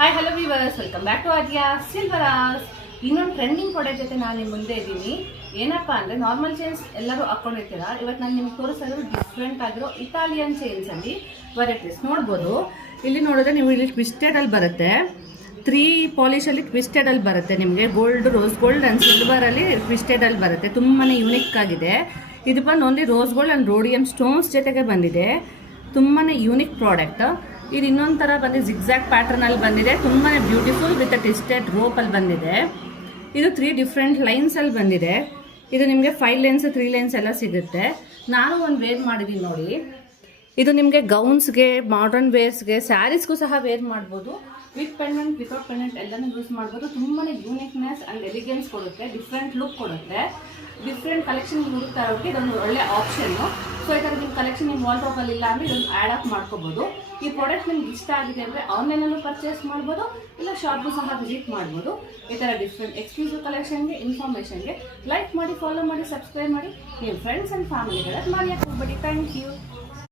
Hi hello viewers, welcome back to Adya Silvers. ಇನ್ನೊಂದು trending product ಜೊತೆ ನಾನು ನಿಮ್ಮ ಮುಂದೆ ಇದ್ದೀನಿ. ಏನಪ್ಪ ಅಂದರೆ ನಾರ್ಮಲ್ ಚೈನ್ಸ್ ಎಲ್ಲರೂ ಹಾಕ್ಕೊಂಡಿರ್ತೀರ. ಇವತ್ತು ನಾನು ನಿಮ್ಗೆ ತೋರಿಸೋದು ಡಿಫ್ರೆಂಟ್ ಆಗಿರೋ ಇಟಾಲಿಯನ್ ಚೈನ್ಸಲ್ಲಿ ವೆರೈಟೀಸ್ ನೋಡ್ಬೋದು. ಇಲ್ಲಿ ನೋಡಿದ್ರೆ ನೀವು ಇಲ್ಲಿ ಟ್ವಿಸ್ಟೆಡಲ್ಲಿ ಬರುತ್ತೆ, 3 ಪಾಲಿಶಲ್ಲಿ ಟ್ವಿಸ್ಟೆಡಲ್ಲಿ ಬರುತ್ತೆ. ನಿಮಗೆ ಗೋಲ್ಡ್, ರೋಸ್ ಗೋಲ್ಡ್ ಆ್ಯಂಡ್ ಸಿಲ್ವರಲ್ಲಿ ಟ್ವಿಸ್ಟೆಡಲ್ಲಿ ಬರುತ್ತೆ. ತುಂಬಾ ಯೂನಿಕ್ ಆಗಿದೆ. ಇದು ಬಂದು only rose gold and rhodium stones ಜೊತೆಗೆ ಬಂದಿದೆ. ತುಂಬಾ ಯೂನಿಕ್ ಪ್ರಾಡಕ್ಟ್. ಇದು ಇನ್ನೊಂದು ಥರ ಬಂದಿದೆ, ಜಿಗ್ಜಾಗ್ ಪ್ಯಾಟರ್ನಲ್ಲಿ ಬಂದಿದೆ. ತುಂಬಾ ಬ್ಯೂಟಿಫುಲ್ ವಿತ್ ಟ್ವಿಸ್ಟೆಡ್ ರೋಪಲ್ಲಿ ಬಂದಿದೆ. ಇದು 3 ಡಿಫ್ರೆಂಟ್ ಲೈನ್ಸಲ್ಲಿ ಬಂದಿದೆ. ಇದು ನಿಮಗೆ 5 ಲೈನ್ಸ್ 3 ಲೈನ್ಸ್ ಎಲ್ಲ ಸಿಗುತ್ತೆ. ನಾನು ಒಂದು ವೇರ್ ಮಾಡಿದ್ದೀನಿ ನೋಡಿ. ಇದು ನಿಮಗೆ ಗೌನ್ಸ್ಗೆ, ಮಾಡರ್ನ್ ವೇರ್ಸ್ಗೆ, ಸ್ಯಾರೀಸ್ಗೂ ಸಹ ವೇರ್ ಮಾಡ್ಬೋದು. ವಿತ್ ಪೆಂಡೆಂಟ್, ವಿತೌಟ್ ಪೆಂಡೆಂಟ್ ಎಲ್ಲನೂ ಯೂಸ್ ಮಾಡ್ಬೋದು. ತುಂಬಾ ಯೂನಿಕ್ನೆಸ್ ಆ್ಯಂಡ್ ಎಲಿಗೆನ್ಸ್ ಕೊಡುತ್ತೆ, ಡಿಫ್ರೆಂಟ್ ಲುಕ್ ಕೊಡುತ್ತೆ. ಡಿಫ್ರೆಂಟ್ ಕಲೆಕ್ಷನ್ ಹುಡುಕ್ತಾ ಇರೋಕ್ಕೆ ಇದೊಂದು ಒಳ್ಳೆ ಆಪ್ಷನ್ನು. ಸೊ ಈ ಥರ ನಿಮ್ಮ ಕಲೆಕ್ಷನ್ ನಿಮ್ಮ ವಾರ್ಡ್ರೋಬಲ್ಲಿ ಇಲ್ಲ ಅಂದರೆ ಇದೊಂದು ಆ್ಯಡ್ ಅಪ್ ಮಾಡ್ಕೋಬೋದು. ಈ ಪ್ರಾಡಕ್ಟ್ ನಿಮ್ಗೆ ಇಷ್ಟ ಆಗಿದೆ ಅಂದರೆ ಆನ್ಲೈನಲ್ಲೂ ಪರ್ಚೇಸ್ ಮಾಡ್ಬೋದು, ಇಲ್ಲ ಶಾಪ್ಗೂ ಸಹ ವಿಸಿಟ್ ಮಾಡ್ಬೋದು. ಈ ಥರ ಡಿಫ್ರೆಂಟ್ ಎಕ್ಸ್ಕ್ಲೂಸಿವ್ ಕಲೆಕ್ಷನ್ಗೆ, ಇನ್ಫಾರ್ಮೇಷನ್ಗೆ ಲೈಕ್ ಮಾಡಿ, ಫಾಲೋ ಮಾಡಿ, ಸಬ್ಸ್ಕ್ರೈಬ್ ಮಾಡಿ. ನಿಮ್ಮ ಫ್ರೆಂಡ್ಸ್ ಆ್ಯಂಡ್ ಫ್ಯಾಮಿಲಿಗಳ ಮಾಡಿ ಹಾಕೋಬೇಡಿ. Thank you.